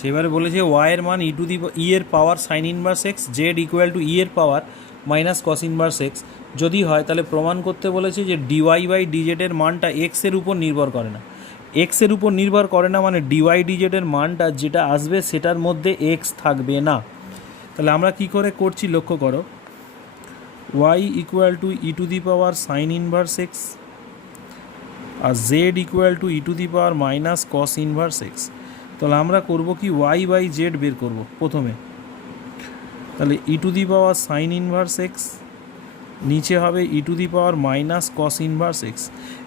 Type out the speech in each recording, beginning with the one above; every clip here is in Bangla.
আচ্ছা, এবারে বলেছে ওয়াই এর মান ই এর power sine inverse x, z equal to e এর power minus cos inverse x যদি হয়, তাহলে প্রমাণ করতে বলেছে যে ডিওয়াই বাই ডিজেডের মানটা এক্সের উপর নির্ভর করে না। এক্সের উপর নির্ভর করে না মানে ডিওয়াই ডিজেডের মানটা যেটা আসবে সেটার মধ্যে এক্স থাকবে না। তাহলে আমরা কি করে করছি লক্ষ্য করো, y equal to e to the power sine inverse x আর z equal to e to the power minus cos inverse x. তাহলে আমরা করব কি ওয়াই বাই জেড বের করব প্রথমে। তাহলে e to the power sine inverse x, নিচে হবে e to the power minus cos inverse x.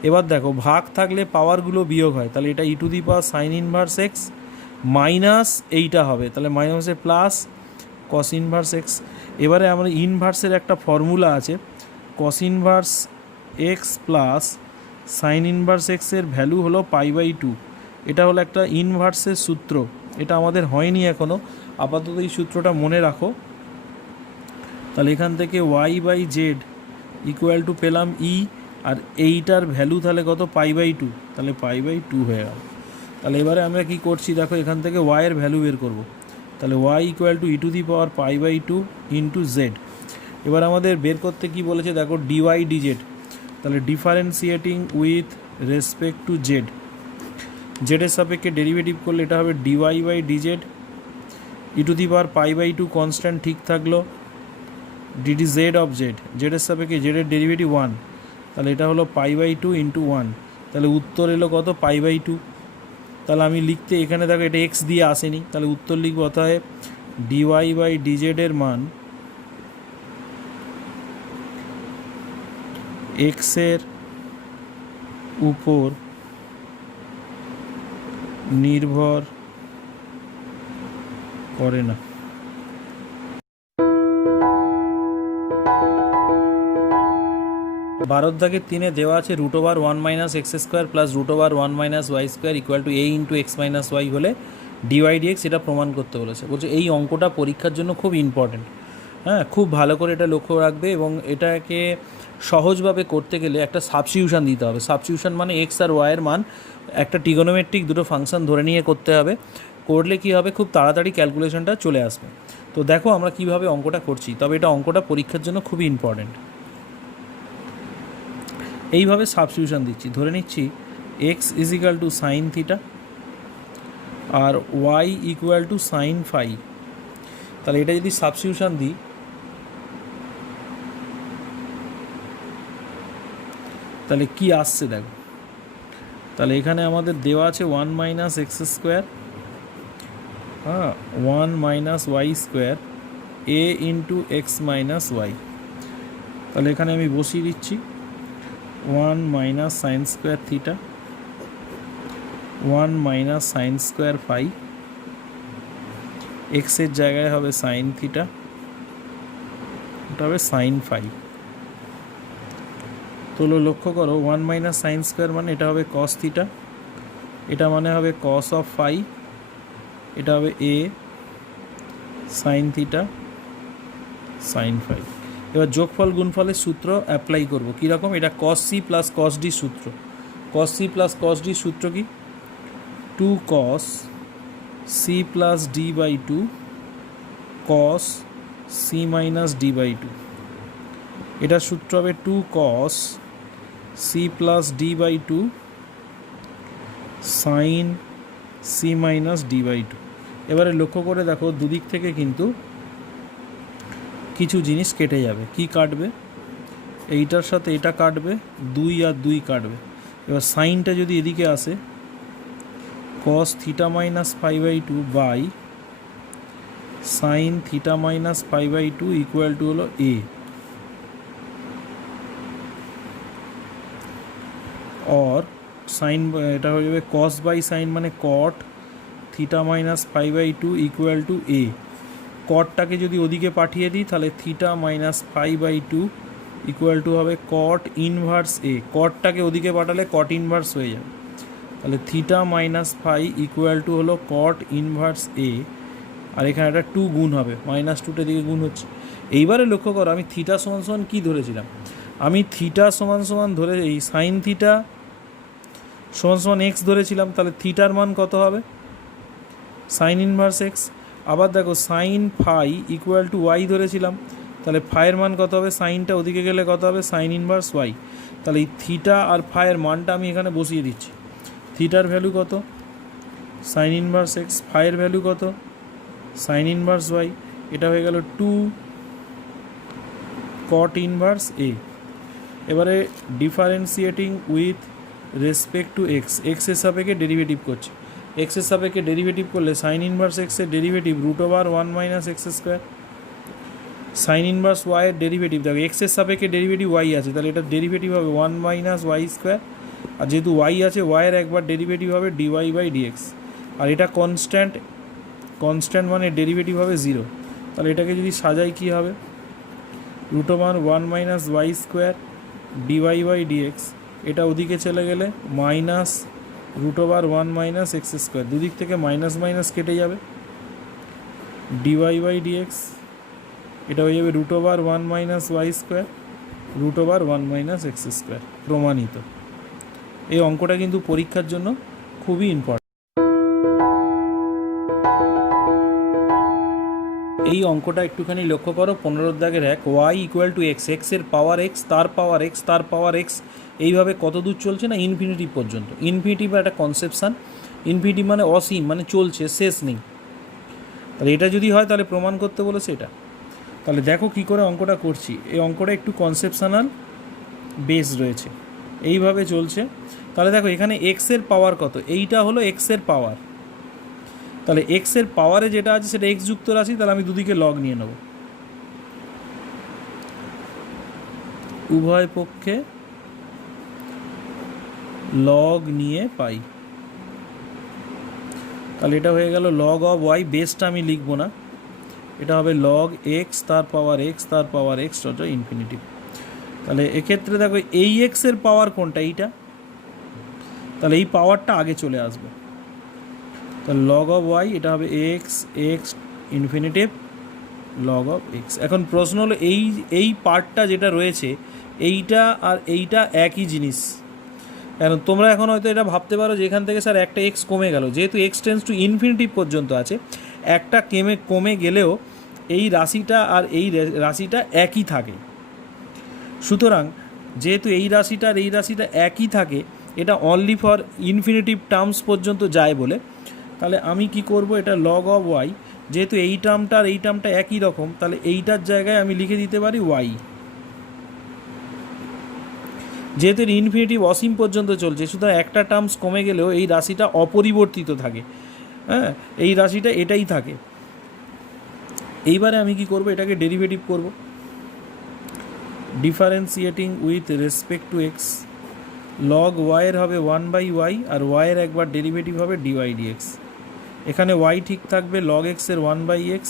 এবার দেখো ভাগ থাকলে পাওয়ারগুলো বিয়োগ হয়, তাহলে এটা e to the power sine inverse x minus এইটা হবে, তাহলে মাইনাসে প্লাস কস ইনভার্স এক্স। এবারে আমরা ইনভার্সের একটা ফর্মুলা আছে, কস inverse x plus sign inverse এক্সের ভ্যালু হলো π/2। এটা হলো একটা ইনভার্সের সূত্র, এটা আমাদের হয়নি এখনও, আপাতত এই সূত্রটা মনে রাখো। তাহলে এখান থেকে y by z equal to পেলাম ই, আর এইটার ভ্যালু তাহলে কত π/2, তাহলে π/2 হয়ে গেল। তাহলে এবারে আমরা কি করছি দেখো, এখান থেকে ওয়াইয়ের ভ্যালু বের করব। তাহলে y equal to e to the power π/2 into z. এবার আমাদের বের করতে কি বলেছে দেখো, ডিওয়াই ডিজেড। তাহলে differentiating with respect to z, জেডের সাপেক্ষে ডেরিভেটিভ করলে এটা হবে d y by d z, e to the power π/2 constant ঠিক থাকলো, ডিডি জেড অফ জেড, জেডের সাপেক্ষে জেডের ডেরিভেটিভ 1, তাহলে এটা হলো π/2 ইন্টু 1। তাহলে উত্তর এলো কত π/2। তাহলে আমি লিখতে এখানে দেখো এটা এক্স দিয়ে আসেনি, তাহলে উত্তর লিখব অতএব ডিওয়াই বাই ডিজেডের মান এক্সের উপর নির্ভর করে না। বারোর দাগের 3-এ দেওয়া আছে √1 minus x square plus √1 minus y square equal to a into x minus y হলে ডিওয়াই ডিএক্স, এটা প্রমাণ করতে বলেছে। বলছে এই অঙ্কটা পরীক্ষার জন্য খুব ইম্পর্টেন্ট, হ্যাঁ খুব ভালো করে এটা লক্ষ্য রাখবে, এবং এটাকে সহজভাবে করতে গেলে একটা সাবস্টিটিউশন দিতে হবে। সাবস্টিটিউশন মানে এক্স আর ওয়াইয়ের মান একটা ট্রিগোনোমেট্রিক দুটো ফাংশন ধরে নিয়ে করতে হবে, করলে কি হবে খুব তাড়াতাড়ি ক্যালকুলেশনটা চলে আসবে। তো দেখো আমরা কিভাবে অঙ্কটা করছি, তবে এটা অঙ্কটা পরীক্ষার জন্য খুবই ইম্পর্টেন্ট। এইভাবে সাবস্টিটিউশন দিচ্ছি, ধরে নিচ্ছি x is equal to sine theta আর y equal to sine phi. তাহলে এটা যদি সাবস্টিটিউশন দিই, তাহলে কি আসছে দেখো। তাহলে এখানে আমাদের দেওয়া আছে 1 মাইনাস এক্স স্কোয়ার, হ্যাঁ 1 minus y square a into x minus y. তাহলে এখানে আমি বসিয়ে দিচ্ছি 1 minus sine square theta, 1 minus sine square phi, এক্সের জায়গায় হবে সাইন থিটা, এটা হবে সাইন ফাই। তোলো লক্ষ্য করো 1 মাইনাস সাইন স্কোয়ার মানে এটা হবে কস থিটা, এটা মানে হবে কস অফ ফাই, এটা হবে a sine theta sine phi. এবার যোগফল গুণফলের সূত্র অ্যাপ্লাই করব কীরকম, এটা cos C plus cos D সূত্র। Cos C plus cos D সূত্র কি, 2 cos C plus D by 2 cos C minus D by 2। এটার সূত্র হবে 2 cos C plus D by 2 sine C minus D by 2। এবারে লক্ষ্য করে দেখো দুদিক থেকে কিন্তু কিছু জিনিস কেটে যাবে। কি কাটবে, এইটার সাথে এটা কাটবে, 2 আর 2 কাটবে। এবার সাইনটা যদি এদিকে আসে, cos theta minus π/2 by sine theta minus π/2 equal to হলো এ, और সাইন এটা হয়ে যাবে কস বাই সাইন মানে cot theta minus π/2 equal to এ। কটটাকে যদি ওদিকে পাঠিয়ে দিই তাহলে থিটা মাইনাস π/2 ইকুয়াল টু হবে কট ইনভার্স এ। কটটাকে ওদিকে পাঠালে কট ইনভার্স হয়ে যাবে, তাহলে theta minus phi equal to হলো কট ইনভার্স এ, আর এখানে একটা 2 গুণ হবে, -2টা দিকে গুণ হচ্ছে। এইবারে লক্ষ্য করো আমি থিটা সমান সমান কী ধরেছিলাম, আমি থিটা সমান সমান ধরে এই সাইন থিটা সমান সমান এক্স ধরেছিলাম। তাহলে থিটার মান কত হবে, সাইন ইনভার্স এক্স। আবার দেখো sine phi equal to y ধরেছিলাম, তাহলে ফাইয়ের মান কত হবে, সাইনটা ওদিকে গেলে কত হবে, সাইন ইনভার্স ওয়াই। তাহলে এই থিটা আর ফাইয়ের মানটা আমি এখানে বসিয়ে দিচ্ছি। থিটার ভ্যালু কত, সাইন ইনভার্স এক্স, ফাইয়ের ভ্যালু কত, সাইন ইনভার্স ওয়াই। এটা হয়ে গেল 2 কট ইনভার্স এ। এবারে differentiating with respect to x, এক্সের সাপেক্ষে ডেরিভেটিভ করছে। এক্সের সাপেক্ষে ডেরিভেটিভ করলে সাইন ইনভার্স এক্সের derivative √1 - x square. Sign inverse ওয়াইয়ের ডেরিভেটিভ, দেখো এক্সের সাপেক্ষে ডেরিভেটিভ ওয়াই আছে, তাহলে এটার ডেরিভেটিভ হবে 1 - y স্কোয়ার। আর যেহেতু ওয়াই আছে, ওয়াইয়ের একবার ডেরিভেটিভ হবে dy/dx। আর এটা কনস্ট্যান্ট, কনস্ট্যান্ট মানে ডেরিভেটিভ হবে 0। তাহলে এটাকে যদি সাজাই কী হবে, √1 - y স্কোয়ার dy/dx। এটা ওদিকে চলে গেলে -√1 - x স্কোয়ার, দুদিক থেকে মাইনাস মাইনাস কেটে যাবে, dy/dx। এটা হয়ে যাবে √1 - y স্কোয়ার √1 - x স্কোয়ার। প্রমাণিত। এই অঙ্কটা কিন্তু পরীক্ষার জন্য খুবই ইম্পর্টেন্ট। এই অঙ্কটা একটুখানি লক্ষ্য করো, 15 দাগের 1, ওয়াই ইকুয়াল টু এক্স, এক্সের পাওয়ার এক্স, তার পাওয়ার এক্স, তার পাওয়ার এক্স, এইভাবে কত দূর চলছে না, ইনফিনিটি পর্যন্ত। ইনফিনিটি বা একটা কনসেপশান, ইনফিনিটি মানে অসীম, মানে চলছে, শেষ নেই। তাহলে এটা যদি হয় তাহলে প্রমাণ করতে বলেছে এটা। তাহলে দেখো কী করে অঙ্কটা করছি। এই অঙ্কটা একটু কনসেপশনাল বেস রয়েছে, এইভাবে চলছে। তাহলে দেখো এখানে এক্সের পাওয়ার কত, এইটা হলো এক্সের পাওয়ার। তাহলে এক্সের পাওয়ারে যেটা আছে সেটা এক্স যুক্ত রাশি, তাহলে আমি দুদিকে লগ নিয়ে নেব, উভয় পক্ষে লগ নিয়ে পাই। তাহলে এটা হয়ে গেল লগ অফ ওয়াই, বেসটা আমি লিখব না, এটা হবে লগ এক্স তার পাওয়ার এক্স তার পাওয়ার এক্স ইনফিনিটি। তাহলে এক্ষেত্রে দেখো এই এক্সের পাওয়ার কোনটা, এইটা, তাহলে এই পাওয়ারটা আগে চলে আসবে। তাহলে লগ অফ ওয়াই, এটা হবে x x infinitive log of x. এখন প্রশ্ন হলো এই পার্টটা যেটা রয়েছে, এইটা আর এইটা একই জিনিস। কারণ তোমরা এখন হয়তো এটা ভাবতে পারো যে এখান থেকে স্যার একটা এক্স কমে গেল, যেহেতু এক্স টেন্স টু ইনফিনিটিভ পর্যন্ত আছে, একটা কমে গেলেও এই রাশিটা আর এই রাশিটা একই থাকে। সুতরাং যেহেতু এই রাশিটা আর এই রাশিটা একই থাকে, এটা অনলি ফর ইনফিনিটিভ টার্মস পর্যন্ত যায় বলে, তাহলে আমি কি করব, এটা লগ অফ ওয়াই, যেহেতু এই টার্মটা আর এই টার্মটা একই রকম, তাহলে এইটার জায়গায় আমি লিখে দিতে পারি ওয়াই। যেহেতু ইনফিনিটিভ অসীম পর্যন্ত চলছে, সুতরাং একটা টার্মস কমে গেলেও এই রাশিটা অপরিবর্তিত থাকে, হ্যাঁ, এই রাশিটা এটাই থাকে। এইবারে আমি কি করব, এটাকে ডেরিভেটিভ করব, differentiating with respect to x. Log ওয়াইয়ের হবে 1/y, আর ওয়াইয়ের একবার ডেরিভেটিভ হবে dy/dx। এখানে ওয়াই ঠিক থাকবে লগ এক্সের 1/x,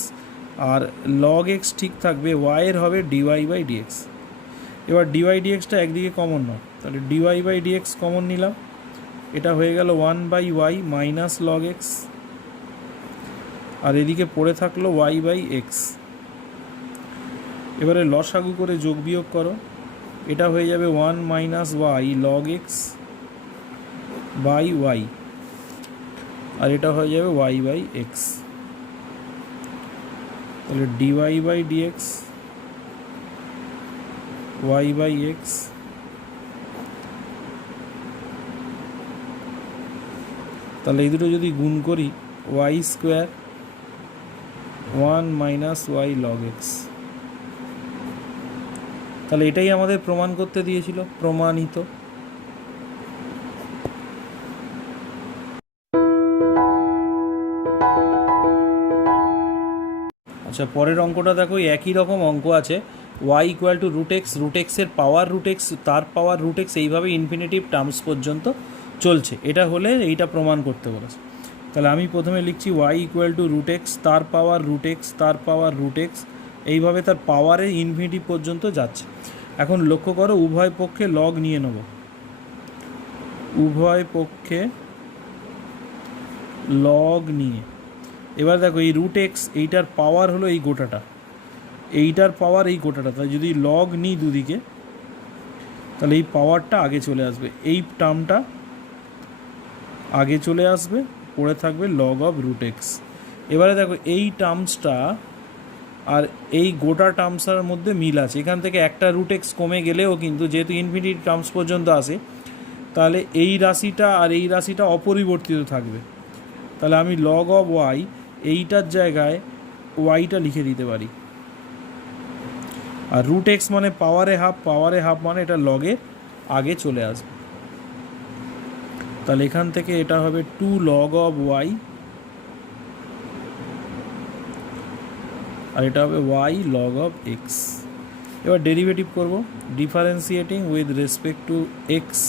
আর লগ এক্স ঠিক থাকবে, ওয়াইয়ের হবে dy/dx। এবার dy/dxটা একদিকে কমন নাও, তাহলে dy/dx কমন নিলাম, এটা হয়ে গেল 1/y মাইনাস লগ এক্স, আর এদিকে পড়ে থাকলো y/x। এবারে লসাগু করে যোগ বিয়োগ করো, এটা হয়ে যাবে 1 - y log x by y, আর এটা হয়ে যাবে y/x। তাহলে dy/dx y/x, তাহলে এই দুটো যদি গুণ করি, y square 1 - y log x. তাহলে এটাই আমাদের প্রমাণ করতে দিয়েছিল, প্রমাণিত। আচ্ছা, পরের অঙ্কটা দেখো, একই রকম অঙ্ক আছে, ওয়াই ইকুয়াল টু √x, √xের পাওয়ার √x, তার পাওয়ার √x, এইভাবে ইনফিনিটিভ টার্মস পর্যন্ত চলছে। এটা হলে এইটা প্রমাণ করতে বলেছে। তাহলে আমি প্রথমে লিখছি ওয়াই ইকুয়াল টু √x, তার পাওয়ার √x, তার পাওয়ার √x, এইভাবে তার পাওয়ারে ইনফিনিটিভ পর্যন্ত যাচ্ছে। এখন লক্ষ্য করো, উভয় পক্ষে লগ নিয়ে নেব, উভয় পক্ষে লগ নিয়ে। এবার দেখো এই √x, এইটার পাওয়ার হলো এই গোটাটা, এইটার পাওয়ার এই গোটাটা, তাই যদি লগ নিই দুদিকে, তাহলে এই পাওয়ারটা আগে চলে আসবে, এই টার্মটা আগে চলে আসবে, পড়ে থাকবে লগ অফ √x। এবারে দেখো এই টার্মসটা আর এই গোটা টার্মসটার মধ্যে মিল আছে। এখান থেকে একটা রুট এক্স কমে গেলেও কিন্তু যেহেতু ইনফিনিটি টার্মস পর্যন্ত আসে, তাহলে এই রাশিটা আর এই রাশিটা অপরিবর্তিত থাকবে। তাহলে আমি লগ অফ ওয়াই এইটার জায়গায় ওয়াইটা লিখে দিতে পারি। আর রুট এক্স মানে পাওয়ারে হাফ মানে এটা লগের আগে চলে আসবে। তাহলে এখান থেকে এটা হবে 2 লগ অফ ওয়াই, আর এটা হবে ওয়াই লগ অফ এক্স। এবার ডেরিভেটিভ করব, differentiating with respect to x.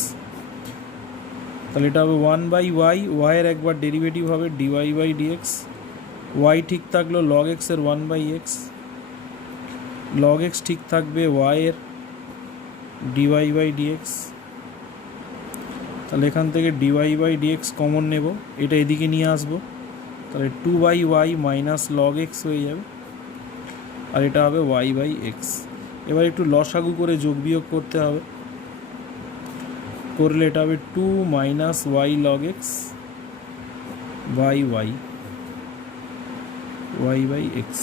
তাহলে এটা হবে 1 বাই ওয়াই, ওয়াইয়ের একবার ডেরিভেটিভ হবে ডিওয়াই বাই ডিএক্স। ওয়াই ঠিক থাকলো লগ এক্সের 1 বাই এক্স, লগ এক্স ঠিক থাকবে ওয়াইয়ের ডিওয়াই বাই ডিএক্স। তাহলে এখান থেকে ডিওয়াই বাই ডিএক্স কমন নেব, এটা এদিকে নিয়ে আসবো, তাহলে 2 by y minus log x হয়ে যাবে, আর এটা হবে ওয়াই বাই এক্স। এবার একটু লসাগু করে যোগ বিয়োগ করতে হবে, করলে এটা হবে 2 minus y log x by y, y by x.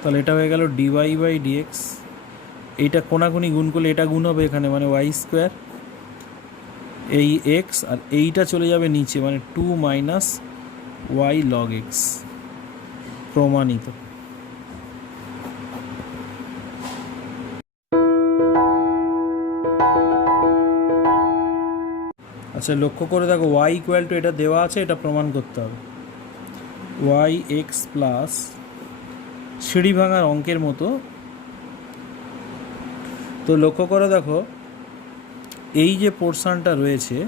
তাহলে এটা হয়ে গেল ডিওয়াই বাই ডিএক্স। এইটা কোনাকুনি গুণ করলে এটা গুণ হবে এখানে, মানে ওয়াই স্কোয়ার, এই এক্স আর এইটা চলে যাবে নিচে, মানে 2 মাইনাস ওয়াই লগ এক্স। প্রমাণিত। আচ্ছা লক্ষ্য করে দেখো, ওয়াই ইকুয়াল টু এটা দেওয়া আছে, এটা প্রমাণ করতে হবে। ওয়াই এক্স প্লাস সিঁড়ি ভাঙার অঙ্কের মতো। তো লক্ষ্য করে দেখো, এই যে পোর্শনটা রয়েছে,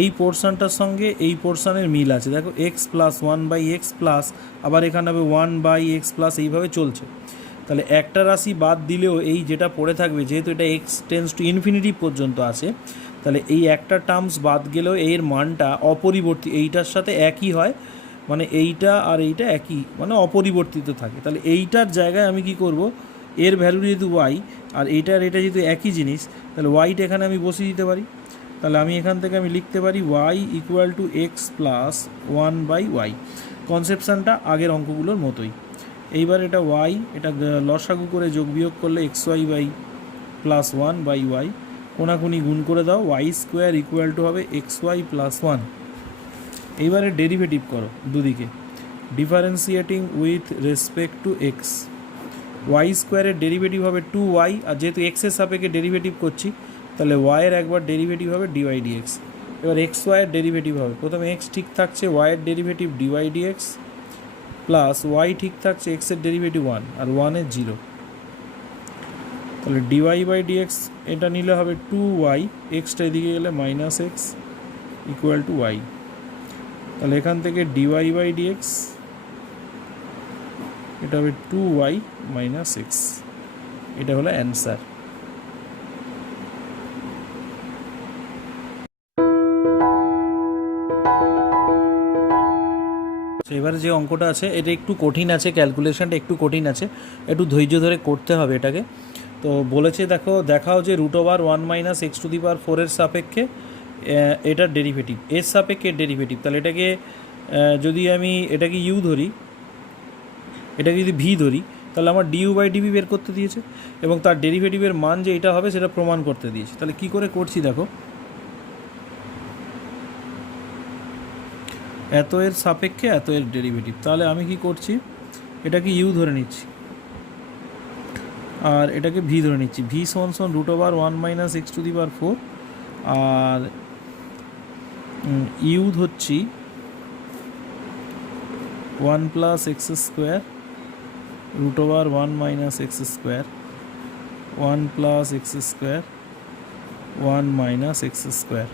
এই পোর্শনটার সঙ্গে এই পোর্শনের মিল আছে। দেখো x plus 1 by x plus, আবার এখানে হবে 1 বাই এক্স প্লাস, এইভাবে চলছে। তাহলে একটা রাশি বাদ দিলেও এই যেটা পড়ে থাকবে, যেহেতু এটা এক্স টেন্স টু ইনফিনিটি পর্যন্ত আছে, তাহলে এই একটা টার্মস বাদ গেলেও এর মানটা অপরিবর্তিত, এইটার সাথে একই হয়, মানে এইটা আর এইটা একই, মানে অপরিবর্তিত থাকে। তাহলে এইটার জায়গায় আমি কি করব, এর ভ্যালু যেহেতু ওয়াই আর এইটা আর এটা যেহেতু একই জিনিস, তাহলে ওয়াইটা এখানে আমি বসিয়ে দিতে পারি। তাহলে আমি এখান থেকে আমি লিখতে পারি y equal to x plus 1 by y. কনসেপশানটা আগের অঙ্কগুলোর মতোই। এইবার এটা ওয়াই, এটা লসাগু করে যোগ বিয়োগ করলে x y by plus 1 by y, কোনাকুনি গুণ করে দাও, ওয়াই স্কোয়ার ইকুয়াল টু হবে এক্স ওয়াই প্লাস 1। এইবারে ডেরিভেটিভ করো দুদিকে, differentiating with respect to x. Y স্কোয়ারের ডেরিভেটিভ হবে 2 ওয়াই, আর যেহেতু এক্সের সাপেক্ষে ডেরিভেটিভ করছি, তাহলে ওয়াইয়ের একবার ডেরিভেটিভ হবে ডিওয়াই ডিএক্স। এবার এক্স ওয়াইয়ের ডেরিভেটিভ হবে, প্রথমে এক্স ঠিক থাকছে, ওয়াইয়ের derivative dy dx plus y ঠিক থাকছে, এক্সের ডেরিভেটিভ 1 আর 1-এর 0। তাহলে ডিওয়াই বাই ডিএক্স এটা নিলে হবে 2 ওয়াই, এক্সটা এদিকে গেলে minus x equal to y. তাহলে এখান থেকে ডিওয়াই বাই ডিএক্স এটা হবে 2 ওয়াই মাইনাস এক্স। এটা হলো অ্যান্সার। এবার যে অঙ্কটা আছে এটা একটু কঠিন আছে, ক্যালকুলেশনটা একটু কঠিন আছে, একটু ধৈর্য ধরে করতে হবে এটাকে। তো বলেছে দেখো, দেখাও যে root over 1 minus x to the power 4-এর সাপেক্ষে এটার ডেরিভেটিভ, এর সাপেক্ষে ডেরিভেটিভ। তাহলে এটাকে যদি আমি এটাকে ইউ ধরি, এটাকে যদি ভি ধরি, তাহলে আমার ডিইউ বাই ডিভি বের করতে দিয়েছে, এবং তার ডেরিভেটিভের মান যে এটা হবে সেটা প্রমাণ করতে দিয়েছে। তাহলে কী করে করছি দেখো, এত এর সাপেক্ষে এত এর ডেরিভেটিভ। তাহলে আমি কি করছি, এটাকে ইউ ধরে নিচ্ছি আর এটাকে ভি ধরে নিচ্ছি। ভি সমান root over 1 minus x to the power 4, আর ইউ ধরছি 1 plus x square root over 1 minus x square, 1 plus x square 1 minus x square.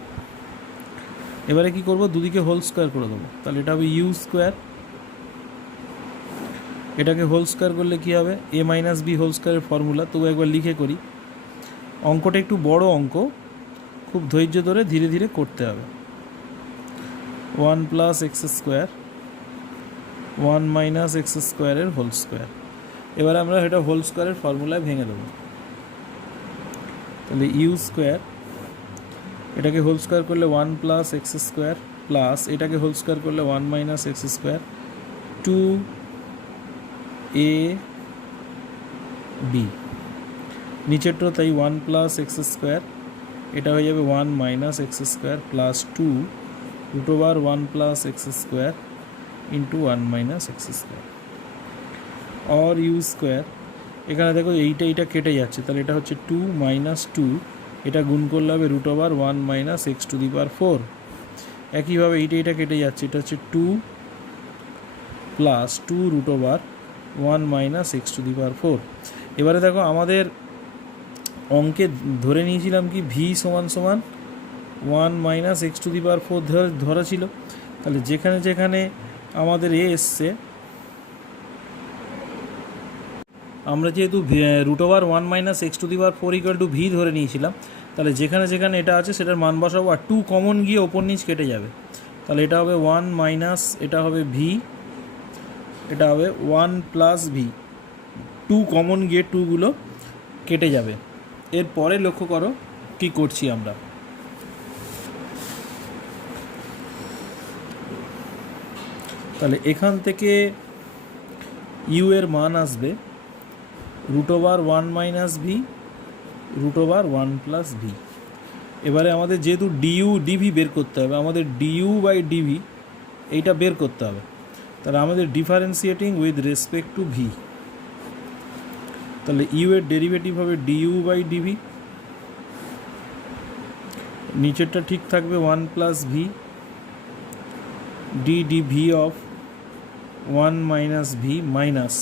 এবারে কি করব, দুদিকে হোল স্কোয়ার করে দেবো। তাহলে এটা হবে ইউ স্কোয়ার, এটাকে হোল স্কোয়ার করলে কী হবে, এ মাইনাস বি হোল স্কোয়ারের ফর্মুলা। তবু একবার লিখে করি, অঙ্কটা একটু বড় অঙ্ক, খুব ধৈর্য ধরে ধীরে ধীরে করতে হবে। 1 plus x square 1 minus x স্কোয়ারের হোল স্কোয়ার। এবারে আমরা এটা হোল স্কোয়ারের ফর্মুলায় ভেঙে দেবো। তাহলে ইউ স্কোয়ার, এটাকে হোল স্কোয়ার করলে 1 প্লাস এক্স স্কোয়ার প্লাস এটাকে হোল স্কোয়ার করলে 1 minus x square 2 a b, নিচেরটাও তাই 1 প্লাস এক্স স্কোয়ার, এটা হয়ে যাবে 1 minus x square plus 2 root over 1 plus x square into 1 minus x square or u square. এখানে দেখো এইটা কেটে যাচ্ছে, তাহলে এটা হচ্ছে 2 মাইনাস 2, এটা গুণ করলে হবে root over 1 minus x to the power 4। একইভাবে এইটা কেটে যাচ্ছে, এটা হচ্ছে 2 plus 2 root over 1 minus x to the power 4। এবারে দেখো আমাদের অঙ্কে ধরে নিয়েছিলাম কি ভি সমান সমান 1 minus x to the power 4 ধরা ছিল। তাহলে যেখানে যেখানে আমাদের এ এসছে, আমরা যেহেতু root over 1 minus x to the power 4 equal to v ধরে নিয়েছিলাম, তাহলে যেখানে যেখানে এটা আছে সেটার মান বসাবো, আর 2 কমন গিয়ে ওপর নিচ কেটে যাবে। তাহলে এটা হবে 1 মাইনাস, এটা হবে ভি, এটা হবে 1 প্লাস ভি, 2 কমন গিয়ে 2গুলো কেটে যাবে। এরপরে লক্ষ্য করো কি করছি আমরা। তাহলে এখান থেকে ইউ এর মান আসবে root over 1 minus v root over 1 plus v. এবারে আমাদের যেহেতু ডিইউ ডিভি বের করতে হবে, আমাদের ডিইউ বাই ডিভি এইটা বের করতে হবে। তাহলে আমাদের differentiating with respect to v, তাহলে ইউ এর ডেরিভেটিভ হবে ডিইউ বাই ডিভি, নিচেরটা ঠিক থাকবে 1 plus v d dv of 1 minus v minus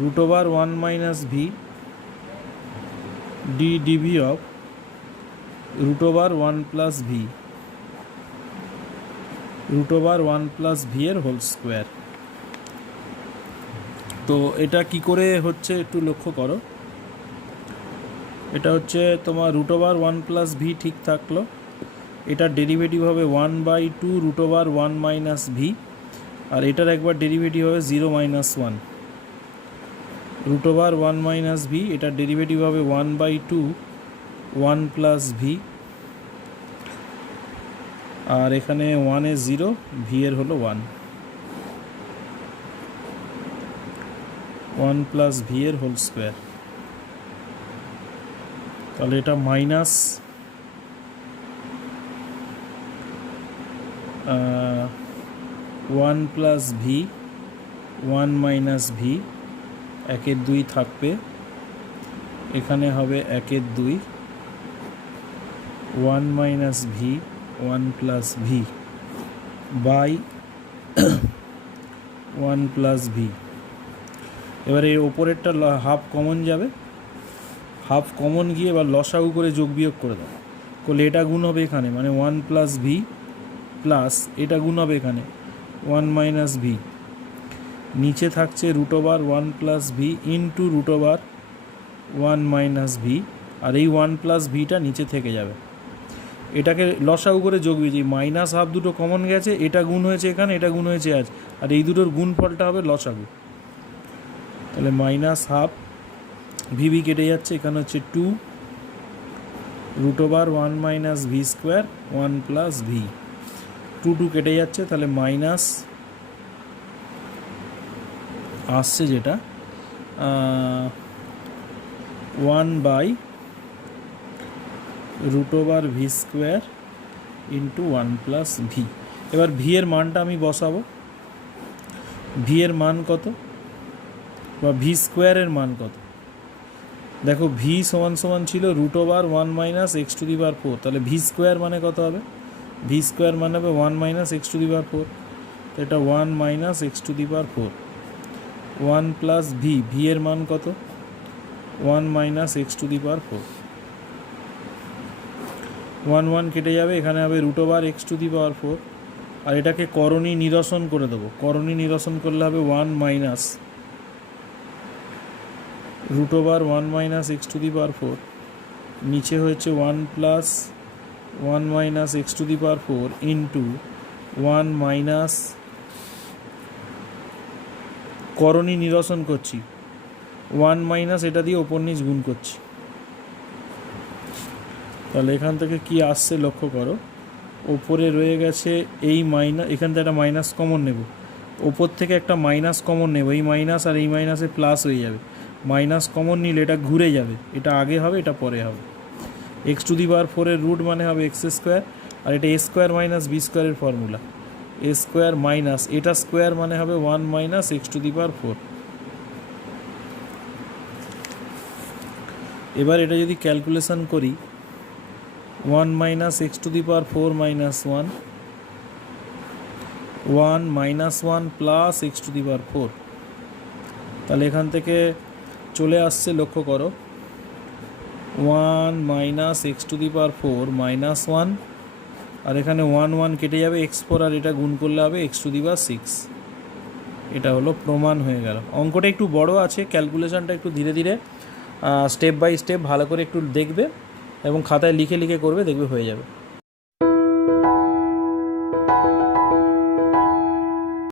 root over 1 minus v d dv of root over 1 plus v root over 1 plus v এর হোল স্কোয়ার। তো এটা কি করে হচ্ছে একটু লক্ষ্য করো। এটা হচ্ছে তোমার রুট ওভার 1 প্লাস ভি ঠিক থাকলো, এটার ডেরিভেটিভ হবে 1/2 রুট ওভার 1 মাইনাস ভি, আর এটার একবার ডেরিভেটিভ হবে 0 minus 1 root over 1 minus v, এটার ডেরিভেটিভ হবে 1/2 1 প্লাস ভি, আর এখানে 1 এর 0, ভি এর হলো 1 প্লাস ভি এর হোল স্কোয়ার। তাহলে এটা minus 1 plus v 1 minus v, 1/2 থাকবে, এখানে হবে 1/2 1 minus v 1 plus v by 1 plus v. এবারে এর ওপরেরটা হাফ কমন যাবে, হাফ কমন গিয়ে এবার লসাগু করে যোগ বিয়োগ করে দেবো, করলে এটা গুণ হবে এখানে, মানে 1 প্লাস ভি প্লাস এটা গুণ হবে এখানে 1 মাইনাস ভি, নিচে থাকছে root over 1 plus v into root over 1 minus v, আর এই 1 প্লাস ভিটা নিচে থেকে যাবে। এটাকে লসাগু করে যোগ বিয়োগ, মাইনাস হাফ দুটো কমন গেছে, এটা গুণ হয়েছে এখানে, এটা গুণ হয়েছে আজ, আর এই দুটোর গুণফলটা হবে লসাগু। তাহলে মাইনাস হাফ ভিভি কেটে যাচ্ছে, এখানে হচ্ছে 2 root over 1 minus v square 1 plus v, 2 কেটে যাচ্ছে, তাহলে মাইনাস আসছে যেটা 1 by root over v square into 1 plus v. এবার ভি এর মানটা আমি বসাবো, ভি এর মান কত বা ভি স্কোয়ারের মান কত। দেখো ভি সমান সমান ছিল root over 1 minus x to the power 4, তাহলে ভি স্কোয়ার মানে কত হবে, ভি স্কোয়ার মানে হবে 1 minus x to the power 4, তো এটা 1 minus x to the power 4 1 plus v, v এর মান কত 1 minus x to the power 4, 1 1 কেটে যাবে, এখানে হবে root over x to the power 4, আর এটাকে করণী নিরসন করে দেবো, করণী নিরসন করলে হবে 1 minus root over 1 minus x to the power 4, নিচে হয়েছে 1 plus 1 minus x to the power 4 into 1 minus, করণী নিরসন করছি 1 মাইনাস এটা দিয়ে ওপর নিচ গুণ করছি, তাহলে এখান থেকে কি আসছে লক্ষ্য করো, ওপরে রয়ে গেছে এই মাইনাস, এখান থেকে একটা মাইনাস কমন নেব, ওপর থেকে একটা মাইনাস কমন নেব, এই মাইনাস আর এই মাইনাসে প্লাস হয়ে যাবে, মাইনাস কমন নিলে এটা ঘুরে যাবে, এটা আগে হবে এটা পরে হবে। এক্স টু দি পাওয়ার 4-এর রুট মানে হবে এক্স স্কোয়ার, আর এটা এ স্কোয়ার মাইনাস বি স্কোয়ারের ফর্মুলা, এ স্কোয়ার মাইনাস এটা স্কোয়ার মানে হবে 1 minus x to the power 4। এবার এটা যদি ক্যালকুলেশন করি, 1 minus x to the power 4 minus 1, 1 minus 1 plus x to the power 4, তাহলে এখান থেকে চলে আসছে লক্ষ্য করো 1 minus x to the power 4 minus 1, আর এখানে 1 কেটে যাবে, x4 আর এটা গুণ করলে হবে এক্স টু দি পাওয়ার 6। এটা হলো প্রমাণ হয়ে গেল। অঙ্কটা একটু বড় আছে, ক্যালকুলেশনটা একটু ধীরে ধীরে স্টেপ বাই স্টেপ ভালো করে একটু দেখবে এবং খাতায় লিখে লিখে করবে, দেখবে হয়ে যাবে।